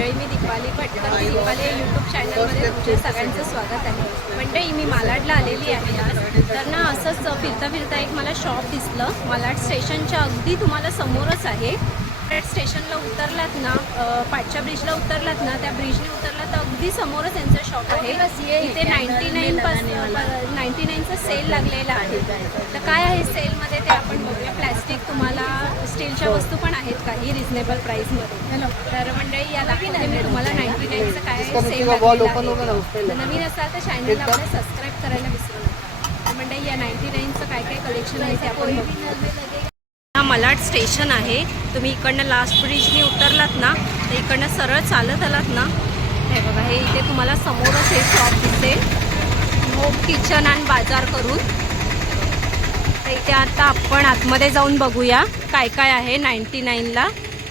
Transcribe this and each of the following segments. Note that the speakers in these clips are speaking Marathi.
मंडळी मी दीपाली भटकर मी दीपाली या यूट्यूब चॅनलमध्ये तुमच्या सगळ्यांचं स्वागत आहे. मंडळी मी मालाडला आलेली आहे आज. तर ना असंच फिरता फिरता एक मला शॉप दिसलं. मालाड स्टेशनच्या अगदी तुम्हाला समोरच आहे. स्टेशनला उतरलात ना पाचच्या ब्रिजला उतरलात ना त्या ब्रिजने उतरलात तर अगदी समोरच यांचं शॉप आहे. इथे नाईन्टी नाईन नाईन्टी नाईनचा सेल लागलेला आहे. तर काय आहे सेलमध्ये ते आपण बघूया. प्लॅस्टिक तुम्हाला स्टीलच्या वस्तू पण आहेत काही रिझनेबल प्राईसमध्ये तर मंडळी या दाखवते मी तुम्हाला नाईन्टी नाईनचं काय सेल नवीन असाल तर चॅनलला आपल्या सबस्क्राईब करायला विसरू नका. मंडळी या नाईन्टी नाईनचं काय काय कलेक्शन आहे ते आपण हा मलाड स्टेशन आहे. तुम्ही इकडनं लास्ट ब्रिजने उतरलात ना तर इकडनं सरळ चालत आलात ना हे बघा हे इथे तुम्हाला समोरच हे शॉप दिसेल. होम किचन आणि बाजार करून. तर इथे आता आपण आतमध्ये जाऊन बघूया काय काय आहे नाईन्टी नाईनला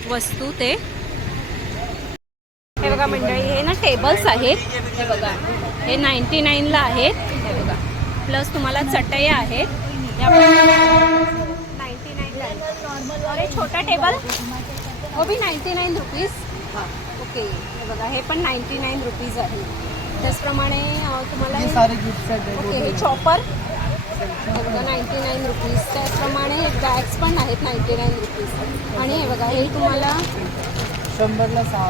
वस्तू ते. हे बघा मंडळी हे ना टेबल्स आहेत. हे बघा हे नाईन्टी नाईनला आहेत. हे बघा प्लस तुम्हाला चटया आहेत अरे छोटा टेबल? हो बी नाईन्टी नाईन रुपीज ओके हे बघा हे पण नाईन्टी नाईन रुपीज आहे. त्याचप्रमाणे तुम्हाला ये सारे गिफ्ट सेट ओके हे चॉपर हे बघा नाईन्टी नाईन रुपीज त्याचप्रमाणे हे बॅग्स पण आहेत नाईन्टी नाईन रुपीज आणि हे बघा हे तुम्हाला शंभरला सहा.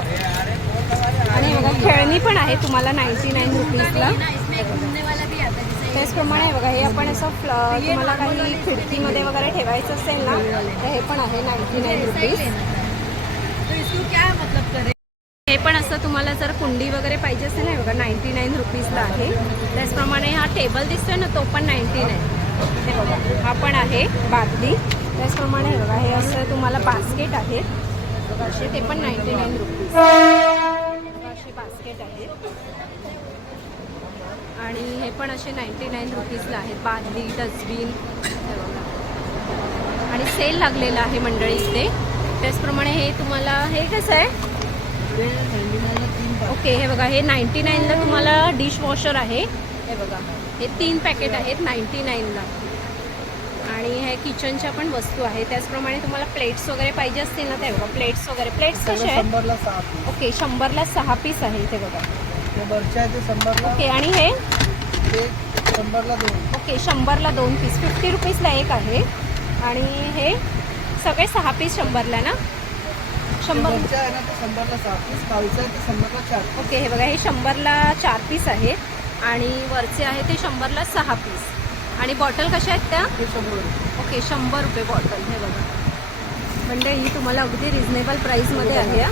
आणि हे बघा खेळणी पण आहे तुम्हाला नाईन्टी नाईन रुपीजला त्याचप्रमाणे बघा हे आपण असं फ्ल तुम्हाला काही खिडकीमध्ये वगैरे ठेवायचं असेल ना तर हे पण आहे नाईन्टी नाईन रुपीज हे पण असं तुम्हाला जर कुंडी वगैरे पाहिजे असेल ना बघा नाईन्टी नाईन रुपीजला आहे. त्याचप्रमाणे हा टेबल दिसतोय ना तो पण नाईन्टी नाईन हे बघा हा पण आहे बादली. त्याचप्रमाणे बघा हे असं तुम्हाला बास्केट आहे. बघा असे ते पण नाईन्टी नाईन रुपीज आणि हे पण असे नाईन्टी नाईन रुपीजला आहेत. बादली डस्टबिन. आणि सेल लागलेला आहे मंडळी इथे. त्याचप्रमाणे हे तुम्हाला हे कसं आहे? ओके हे बघा हे नाईन्टी नाईनला तुम्हाला डिश वॉशर आहे. हे बघा हे तीन पॅकेट आहेत नाईन्टी नाईनला. आणि हे किचनच्या पण वस्तू आहे त्याचप्रमाणे तुम्हाला प्लेट्स वगैरे पाहिजे असतील ना ते बघा प्लेट्स वगैरे. प्लेट्स कसे आहेत? ओके शंभरला सहा पीस आहे ते बघा. ओके आणि हे? ते शंभरला दोन. ओके शंभरला दोन पीस फिफ्टी रुपीजला एक आहे. आणि हे सगळे सहा पीस शंभरला ना? शंभर आहे ना ते शंभरला सहा पीस आहे ते शंभरला चार ओके हे बघा हे शंभरला चार पीस आहेत आणि वरचे आहे ते शंभरला सहा पीस आणि बॉटल कशा आहेत त्या? ते शंभर रुपये. ओके शंभर रुपये बॉटल हे बघा. म्हणजे ही तुम्हाला अगदी रिझनेबल प्राईसमध्ये आहे हा.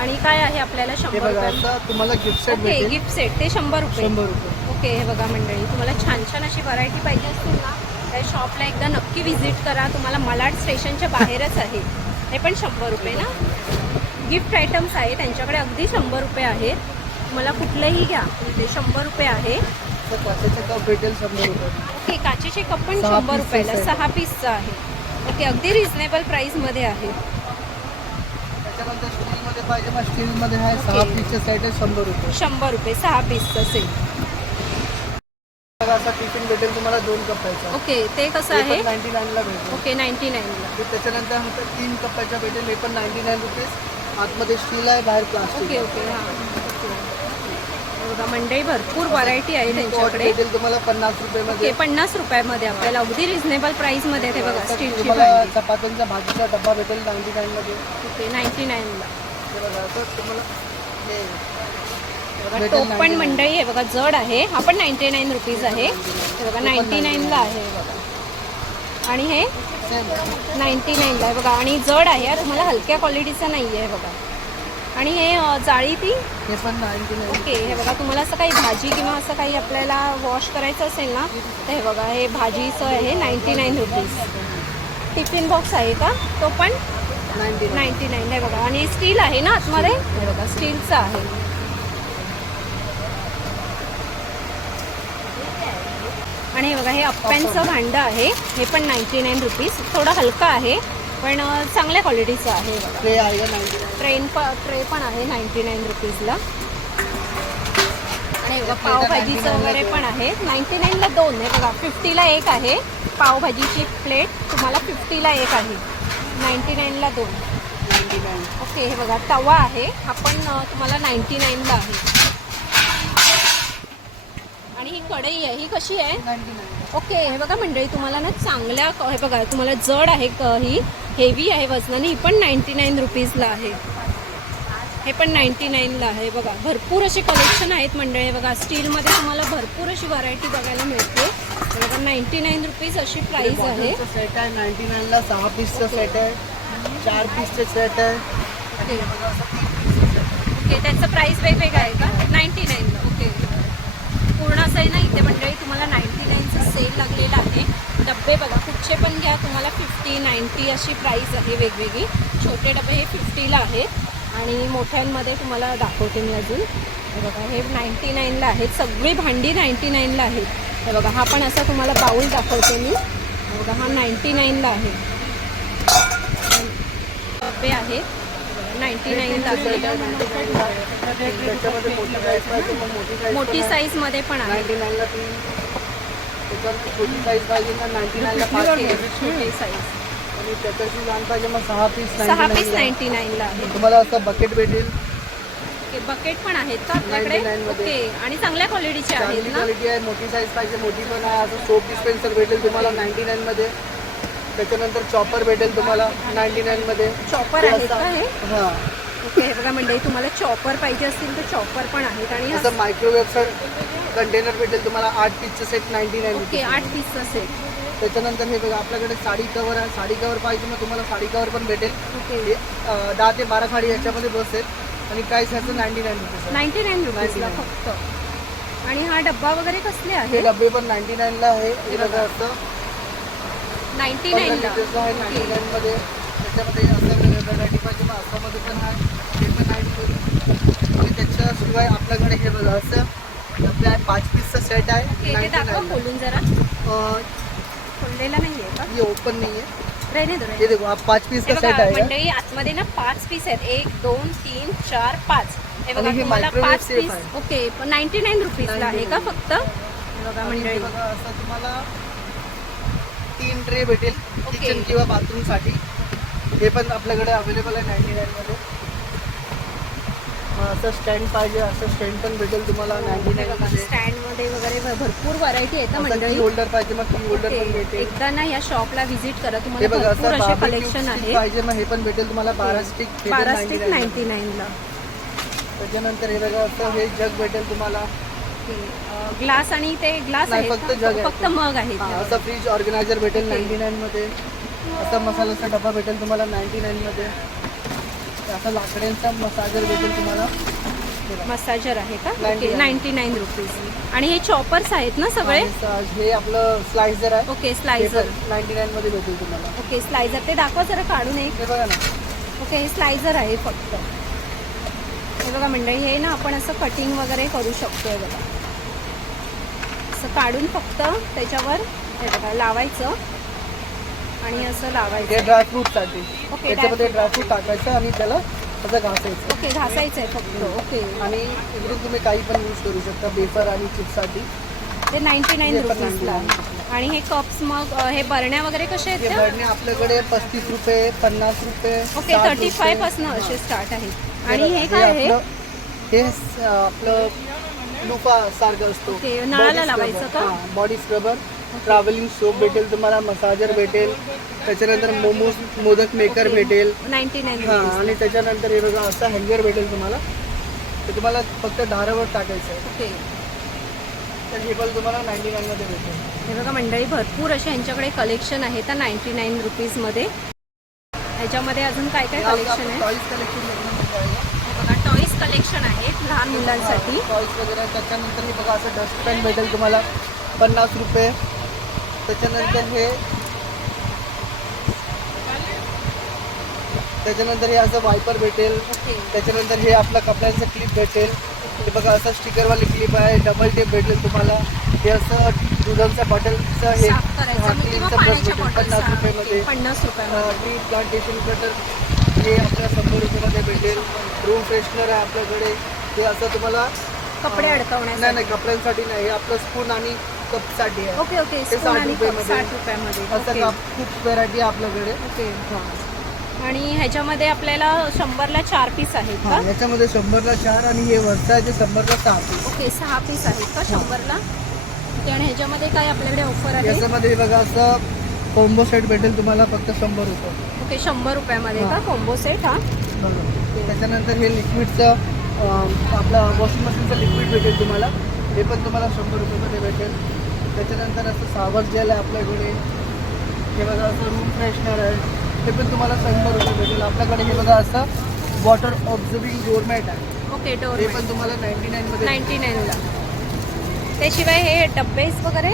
आणि काय आहे आपल्याला शंभर रुपये? तुम्हाला gift set okay gift set ते शंभर रुपये. शंभर रुपये. ओके हे बघा मंडळी तुम्हाला छान छान अशी व्हरायटी पाहिजे असतील ना त्या शॉपला एकदा नक्की व्हिजिट करा. तुम्हाला मलाड स्टेशनच्या बाहेरच आहे. हे पण शंभर रुपये ना? गिफ्ट आयटम्स आहे त्यांच्याकडे अगदी शंभर रुपये आहेत. तुम्हाला कुठलंही घ्या ते शंभर रुपये आहे. तर काचेचे कप भेटेल शंभर रुपये. ओके काचेचे कप पण शंभर रुपयाला. सहा पीसचं आहे. ओके अगदी रिझनेबल प्राईसमध्ये आहे. त्याच्यानंतर स्टीलमध्ये पाहिजे मग स्टीलमध्ये आहे सहा. पीसचे सेट आहे शंभर रुपये. शंभर रुपये सहा पीसचं असा टिफिन भेटेल तुम्हाला दोन ओके ते कसं आहे? नाईन्टी नाईनला भेटेल. ओके नाईन्टी नाईनला ते त्याच्यानंतर नंतर तीन कपाच्या भेटेल हे पण नाईन्टी नाईन रुपीज आतमध्ये स्टील आहे बाहेर प्लास्टिक ओके ओके हां. ओके बघा मंडई भरपूर व्हरायटी आहे त्यांच्याकडे. भेटेल तुम्हाला पन्नास ओके रुपये पन्नास रुपयामध्ये आपल्याला अगदी रिझनेबल प्राईसमध्ये ते बघा स्टीलची तुम्हाला भांडी. चपात्यांचा भाजीचा डब्बा भेटेल नाईन्टी नाईन मध्ये. ओके नाईन्टी नाईनला तुम्हाला हे टोप पण 99. मंडई आहे बघा जड आहे. हा पण नाईन्टी नाईन रुपीज आहे. हे बघा नाईन्टी नाईनला आहे. बघा. आणि हे. नाईन्टी नाईनला आहे बघा. आणि जड आहे तुम्हाला हलक्या क्वालिटीचं नाही आहे बघा. आणि हे जाळी ती? हे ओके हे बघा तुम्हाला असं काही भाजी किंवा असं काही आपल्याला वॉश करायचं असेल ना तर हे बघा हे भाजीचं आहे ninety nine rupees tiffin box आहे का? तो पण नाईन्टी नाईन. आहे बघा. आणि स्टील आहे ना आतमध्ये? हे बघा स्टीलचं आहे. आणि हे बघा हे अप्प्यांचं भांडं आहे. हे पण नाईन्टी नाईन रुपीज. थोडं हलकं आहे पण चांगल्या क्वालिटीचं आहे ट्रेन प ट्रे पण आहे नाईन्टी नाईन रुपीजला. आणि बघा पावभाजीचं वगैरे पण आहे. नाईन्टी नाईनला दोन आहे. बघा फिफ्टीला एक आहे. पावभाजीची प्लेट तुम्हाला फिफ्टीला एक आहे. नाईन्टी नाईनला दोन. Ninety nine. ओके हे बघा तवा आहे. हा पण तुम्हाला नाईन्टी नाईनला आहे. आणि ही कढई आहे. ही कशी आहे? ओके हे बघा मंडळी तुम्हाला ना चांगल्या हे बघा तुम्हाला जड आहे क- ही. हेवी आहे वजनाने. ही पण नाईन्टी नाईन रुपीजला आहे. हे पण नाईन्टी नाईनला आहे. बघा भरपूर असे कलेक्शन आहेत मंडळी. हे बघा स्टीलमध्ये तुम्हाला भरपूर अशी व्हरायटी बघायला मिळते. बघा नाईन्टी नाईन रुपीज अशी प्राईस आहे. सेट आहे नाईन्टी नाईनला सहा पीसचं सेट आहे चार पीसचे सेट आहे. ओके. ओके त्याचं प्राईस वेगवेगळं आहे का? नाईन्टी नाईनला ओके. पूर्ण असं आहे ना इथे मंडळी तुम्हाला नाईन्टी नाईनचं सेल लागलेलं आहे. डबे बघा कुठचे पण घ्या तुम्हाला फिफ्टी नाईन्टी अशी प्राईस आहे वेगवेगळी. छोटे डबे हे फिफ्टीला आहेत. आणि मोठ्यांमध्ये तुम्हाला दाखवते मी अजून. बघा हे नाईन्टी नाईनला आहेत. सगळी भांडी नाईन्टी नाईनला आहेत. हे बघा हा पण असा तुम्हाला बाऊल दाखवते मी. बघा हा नाईन्टी नाईनला आहे. डबे आहेत नाईन्टी नाईनला आहे. त्याच्यामध्ये मोठी साईजमध्ये पण आहे. छोटी साईज पाहिजे ना नाईन्टी नाईनला. छोटी साईज आणि त्याच्याशी लहान पाहिजे मग सहा पीस सहा पीस नाईन्टी नाईनला आहे. तुम्हाला असं बकेट भेटेल. ओके बकेट पण आहेत का आपल्याकडे? 99 मध्ये. ओके आणि चांगल्या क्वालिटीचे आहेत चांगली ना? क्वालिटी आहे मोठी साईज पाहिजे मोठी पण आहे. असं सोप डिस्पेन्सर भेटेल तुम्हाला नाईन्टी नाईनमध्ये त्याच्यानंतर चॉपर भेटेल तुम्हाला नाईन्टी नाईनमध्ये चॉपर आहेत का हे? हां. ओके हे बघा मंडळी तुम्हाला चॉपर पाहिजे असतील तर चॉपर पण आहेत आणि हा- असं मायक्रोवेव्हचं कंटेनर भेटेल तुम्हाला आठ पीसचं सेट नाईन्टी नाईन ओके आठ पीस असेल त्याच्यानंतर हे बघा आपल्याकडे साडी कवर आहे. साडी कवर पाहिजे मग तुम्हाला साडी कवर पण भेटेल. ओके हे, अं, दहा ते बारा साडी याच्यामध्ये बसेल. आणि प्राईस ह्याचं नाईन्टी नाईन रुपीज आहे. नाईन्टी नाईन रुपीजला 99. फक्त. आणि हा डब्बा वगैरे कसले हे आहे डबे पण नाईन्टी नाईनला आहे. हे बघा असं नाईन्टी पंधरा नाईनला लिटरचं आहे नाईन्टी नाईनमध्ये त्याच्यामध्ये असं व्हरायटी पाहिजे मग असामध्ये पण आहे. ते पण नाईन्टी आणि त्याच्याशिवाय आपल्याकडे हे बघा असं आपल्या पाच पीसचं सेट आहे. हे नाईन्टी दाखवा खोलून जरा. खोललेला नाही आहे का? हे ओपन नाही आहे रेने दो देखो हा पाच पीसचा बघा सेट आहे. मंडळी आतमध्ये ना पाच पीस आहेत. एक दोन तीन चार पाच. हे बघा आणि हे तुम्हाला microwave पाच safe पीस आहे. ओके नाईन्टी नाईन रुपीजला आहे का फक्त? हे बघा आणि हे मंडळी बघा असं तुम्हाला तीन ट्रे भेटेल ओके. किचन किंवा बाथरूमसाठी हे पण आपल्याकडे अवेलेबल आहे नाईन्टी नाईनमध्ये मग असं स्टँड पाहिजे असं स्टँड पण भेटेल तुम्हाला नाईन्टी हे नाईनमध्ये स्टँडमध्ये वगैरे भ- भरपूर व्हरायटी आहेत ना की मंडळी. होल्डर पाहिजे मग की होल्डर पण. भेटेल. एकदा ना या शॉपला व्हिजिट करा. हे तुम्हाला बघा भरपूर असं असे कलेक्शन आहे पाहिजे मग हे पण भेटेल तुम्हाला बारा स्टिक बारा स्टिक नाईन्टी नाईनला त्याच्यानंतर हे बघा असं हे जग भेटेल तुम्हाला. ग्लास आणि ते ग्लास नाही, आहेत फक्त? जग आहे. फक्त मग आहेत. हा, हे असं फ्रीज ऑर्गनायझर भेटेल. नाईन्टी नाईनमध्ये असा मसाल्याचा डबा भेटेल तुम्हाला नाईन्टी नाईनमध्ये लाकड्यांचा मसाजर भेटेल तुम्हाला. मसाजर आहे का? 99. Okay ninety nine. रुपीज. आणि हे चॉपर्स आहेत ना सगळे? हे आपलं स्लायझर आहे. ओके स्लायझर नाईन्टी नाईनमध्ये भेटेल तुम्हाला. ओके स्लायझर ते दाखवा जरा काढून एक. हे बघा ना. ओके हे स्लायझर आहे फक्त. हे बघा मंडळी हे ना आपण असं कटिंग वगैरे करू शकतो हे बघा. असं काढून फक्त त्याच्यावर हे बघा लावायचं. आणि असं हे लावायचं ड्रायफ्रूटसाठी ओके, त्याच्यामध्ये ड्रायफ्रूट टाकायचं आणि त्याला असं घासायचं. ओके घासायचं आहे फक्त. ओके आणि इकडून तुम्ही काही पण यूज करू शकता बेफर आणि चिप्ससाठी ते नाईन्टी नाईन हे पण रुपीजला 99 आणि हे कप्स मग अ, हे बरण्या वगैरे कसे आहेत हे त्या? भरणे आपल्याकडे पस्तीस रुपये पन्नास रुपये ओके 60 थर्टी फाय रुपये. पासून असे स्टार्ट आहेत हे आणि हे काय आहे? आपलं- हे स- आपलं लुफा सारखं असतो. ओके, नळाला लावायचं का? बॉडी स्क्रबर ट्रॅव्हलिंग सोप भेटेल तुम्हाला मसाजर भेटेल त्याच्यानंतर मोमोज मोदक मेकर भेटेल. नाईन्टी नाईन हां आणि त्याच्यानंतर हे बघा असं हँगर भेटेल तुम्हाला. ते तुम्हाला फक्त धारावर टाकायचं आहे. ओके. तर हे पण तुम्हाला नाईन्टी नाईनमध्ये भेटेल. हे बघा मंडळी भरपूर असे यांच्याकडे कलेक्शन आहे तर नाईन्टी नाईन रुपीजमध्ये ह्याच्यामध्ये अजून काय काय कलेक्शन आहे? टॉईस कलेक्शन बघा टॉईज कलेक्शन आहे लहान मुलांसाठी. टॉईस वगैरे त्याच्यानंतर हे बघा असं डस्टपॅन भेटेल तुम्हाला. पन्नास रुपये. त्याच्यानंतर हे त्याच्यानंतर हे असं वायपर भेटेल. त्याच्यानंतर हे आपलं कपड्यांचं क्लिप भेटेल. हे बघा असं स्टिकरवाली क्लिप आहे. डबल टेप भेटेल तुम्हाला. हे असं दुधाचं बॉटलचं हे क्लीनचं ब्रश भेटेल बॉटल पन्नास रुपयामध्ये ट्री प्लांटेशन कटर हे आपल्या शंभर रुपयामध्ये भेटेल. रूम फ्रेशनर आहे आपल्याकडे. हे असं तुम्हाला कपडे नाही अडकवण्यासाठी. नाही कपड्यांसाठी नाही. हे आपलं स्पून आणि कपसाठी आहे. ओके ओके ते स्पून 60 आणि कप रुपयामध्ये. साठ रुपयामध्ये. असं ओके. कप खूप व्हरायटी आहे आपल्याकडे. ओके. आणि ह्याच्यामध्ये आपल्याला शंभरला चार पीस आहेत हा का याच्यामध्ये शंभरला चार आणि हे वरचा आहे ते शंभरला सहा पीस ओके सहा पीस आहेत का शंभरला? ओके आणि ह्याच्यामध्ये काय आपल्याकडे ऑफर आहे? याच्यामध्ये बघा असं कॉम्बो सेट भेटेल तुम्हाला फक्त शंभर रुपये. ओके शंभर रुपयामध्ये का हा. कॉम्बो सेट हा? बघा त्याच्यानंतर हे लिक्विडचं आपलं वॉशिंग मशीनचं लिक्विड भेटेल तुम्हाला. हे पण तुम्हाला शंभर रुपयामध्ये भेटेल. त्याच्यानंतर असं सावर जेल आहे आपल्याकडे हे बघा असं रूम फ्रेशनर आहे. हे पण तुम्हाला शंभर रुपये भेटेल. आपल्याकडे हे बघा असं वॉटर ऑब्झर्विंग डोरमॅट आहे. ओके हे पण तुम्हाला नाईन्टी नाईनमध्ये नाईन्टी नाईनला त्याशिवाय हे डब्बेस वगैरे?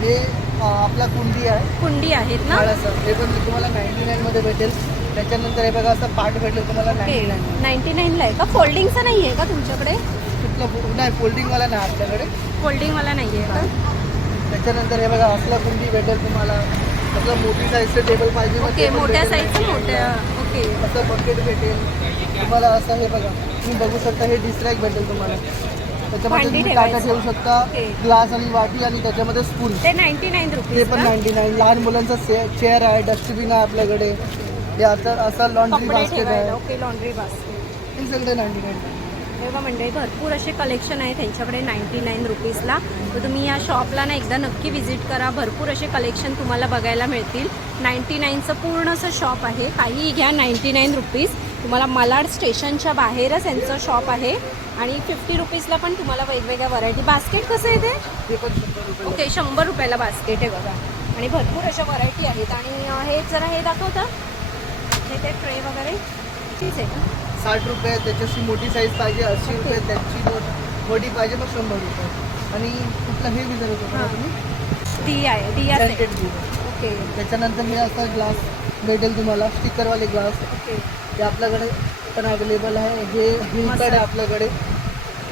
हे आपला कुंडी आहे. कुंडी आहेत ना? हे पण तुम्हाला नाईन्टी नाईनमध्ये भेटेल. त्याच्यानंतर हे बघा असं पार्ट भेटेल तुम्हाला ओके. नाईन्टी नाईन नाईन्टी नाईनला आहे का? फोल्डिंगचं नाही आहे का तुमच्याकडे? कुठलं नाही फोल्डिंगवाला नाही आपल्याकडे. फोल्डिंगवाला नाही आहे का त्याच्यानंतर हे बघा असला कुंडी भेटेल तुम्हाला. असं मोठी साईजचं टेबल पाहिजे ओके मोठ्या भेटेल. साईजचं मोठ्या ओके. असं बकेट भेटेल. तुम्हाला असं हे बघा तुम्ही बघू शकता हे डिस्ट्रॅक्ट भेटेल तुम्हाला. त्याच्यामध्ये भांडी तुम्ही टाटा ठेवायचं. ठेवू शकता? ओके. ग्लास आणि वाटी आणि त्याच्यामध्ये स्पून ते नाईन्टी नाईन ते रुपीज पण नाईन्टी नाईन लहान मुलांचा चेअर आहे डस्टबिन आहे आपल्याकडे. हे आता असं लॉन्ड्री कपडे बास्केट ठेवायला. आहे ओके लॉन्ड्री बास्केट हे सगळे नाईन्टी नाईन हे बघा मंडळी. भरपूर असे कलेक्शन आहे त्यांच्याकडे नाईन्टी नाईन रुपीजला तर तुम्ही या शॉपला ना एकदा नक्की व्हिजिट करा. भरपूर असे कलेक्शन तुम्हाला बघायला मिळतील. नाईन्टी नाईनचं पूर्ण असं शॉप आहे. काहीही घ्या नाईन्टी नाईन रुपीज तुम्हाला मालाड स्टेशनच्या बाहेरच यांचं शॉप आहे. आणि फिफ्टी रुपीजला पण तुम्हाला वेगवेगळ्या व्हरायटी बास्केट कसं आहे ते? ओके शंभर रुपयाला. बास्केट आहे बघा. आणि भरपूर अशा व्हरायटी आहेत. आणि हे जरा हे दाखवता. हे ते ट्रे वगैरे. ठीक आहे. का साठ रुपये त्याच्याशी मोठी साईज पाहिजे ऐंशी रुपये त्याची मोठ- मोठी पाहिजे मग शंभर रुपये. आणि कुठलं हे विचारत होता. ना तुम्ही. डी आहे. ओके. त्याच्यानंतर हे असं ग्लास भेटेल तुम्हाला स्टिकरवाले ग्लास ओके. ते आपल्याकडे पण अवेलेबल आहे. हे मस्त. आहे आपल्याकडे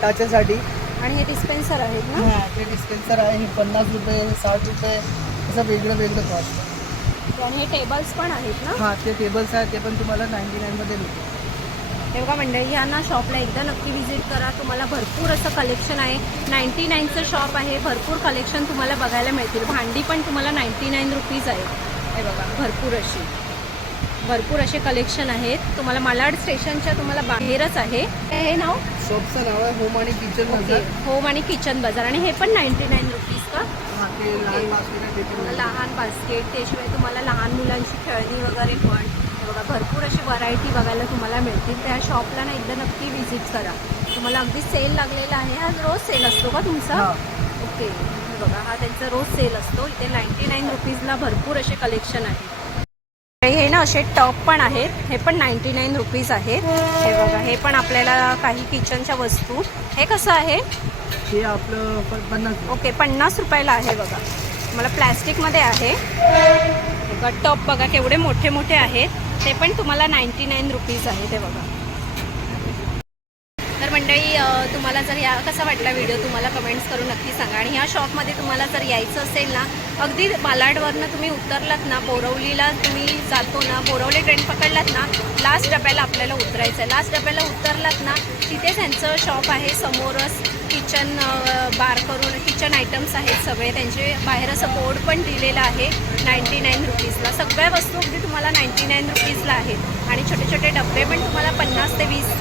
त्याच्यासाठी. आणि हे डिस्पेन्सर आहेत ना? हा, ते डिस्पेन्सर आहे. हे पन्नास रुपये हे साठ रुपये असं वेगळं वेगळं कॉस्ट आणि हे टेबल्स पण आहेत ना? हां ते टेबल्स आहे ते पण तुम्हाला नाईन्टी नाईनमध्ये भेटेल हे बघा मंडळी ह्या ना शॉपला एकदा नक्की व्हिजिट करा. तुम्हाला भरपूर असं कलेक्शन आहे. नाईन्टी नाईनचं शॉप आहे. भरपूर कलेक्शन तुम्हाला बघायला मिळतील. भांडी पण तुम्हाला नाईन्टी नाईन रुपीज आहे हे बघा भरपूर अशी. भरपूर असे कलेक्शन आहेत. तुम्हाला मालाड स्टेशनच्या तुम्हाला बाहेरच आहे. हे नाव? शॉपचं नाव आहे होम आणि किचन ओके होम आणि किचन बाजार. आणि हे पण नाईन्टी नाईन रुपीज का लहान बास्केट त्याशिवाय तुम्हाला लहान मुलांची खेळणी वगैरे पण. भरपूर अशी व्हरायटी बघायला तुम्हाला मिळतील. त्या शॉपला ना एकदा नक्की व्हिजिट करा. तुम्हाला अगदी सेल लागलेला आहे. हा रोज सेल असतो का तुमचा. ओके बघा हा त्यांचा रोज सेल असतो. इथे नाईन्टी नाईन रुपीजला भरपूर असे कलेक्शन आहे हे ना असे टॉप पण आहेत. हे पण नाईन्टी नाईन रुपीज आहेत. हे बघा हे पण आपल्याला काही किचनच्या वस्तू. हे कसं आहे? हे आपलं पन्नास. ओके पन्नास रुपयाला आहे बघा. मला प्लॅस्टिकमध्ये आहे. बघा टॉप बघा केवढे मोठे मोठे आहेत. ते पण तुम्हाला नाईन्टी नाईन रुपीज आहे ते बघा. तर मंडळी तुम्हाला जर या कसा वाटला व्हिडिओ तुम्हाला कमेंट्स करून नक्की सांगा. आणि ह्या शॉपमध्ये तुम्हाला जर यायचं असेल ना अगदी बालाडवरनं तुम्ही उतरलात ना बोरवलीला तुम्ही जातो ना बोरवली ट्रेन पकडलात ना लास्ट डब्याला आपल्याला उतरायचं आहे. लास्ट डब्याला उतरलात ना तिथे त्यांचं शॉप आहे समोरच किचन बार करून किचन आयटम्स आहेत सगळे. त्यांचे बाहेर असं बोर्ड पण दिलेलं आहे नाईन्टी नाईन रुपीजला. सगळ्या वस्तू अगदी तुम्हाला नाईन्टी नाईन रुपीजला आहेत. आणि छोटे छोटे डबे पण तुम्हाला पन्नास ते वीस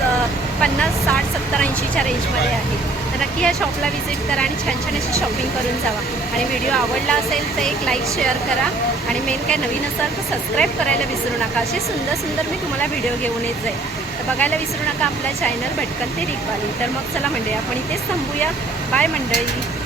पन्नास साठ सत्तर ऐंशीच्या रेंजमध्ये आहे. तर नक्की या शॉपला व्हिजिट करा आणि छान छान अशी शॉपिंग करून जावा. आणि व्हिडिओ आवडला असेल तर एक लाईक शेअर करा. आणि मेन काय नवीन असाल तर सबस्क्राईब करायला विसरू नका. असे सुंदर सुंदर मी तुम्हाला व्हिडिओ घेऊन येत जाईल तर बघायला विसरू नका आपला चॅनल भटकन ते रिकवाली तर मग चला मंडळी आपण इथेच थांबूया. बाय मंडळी.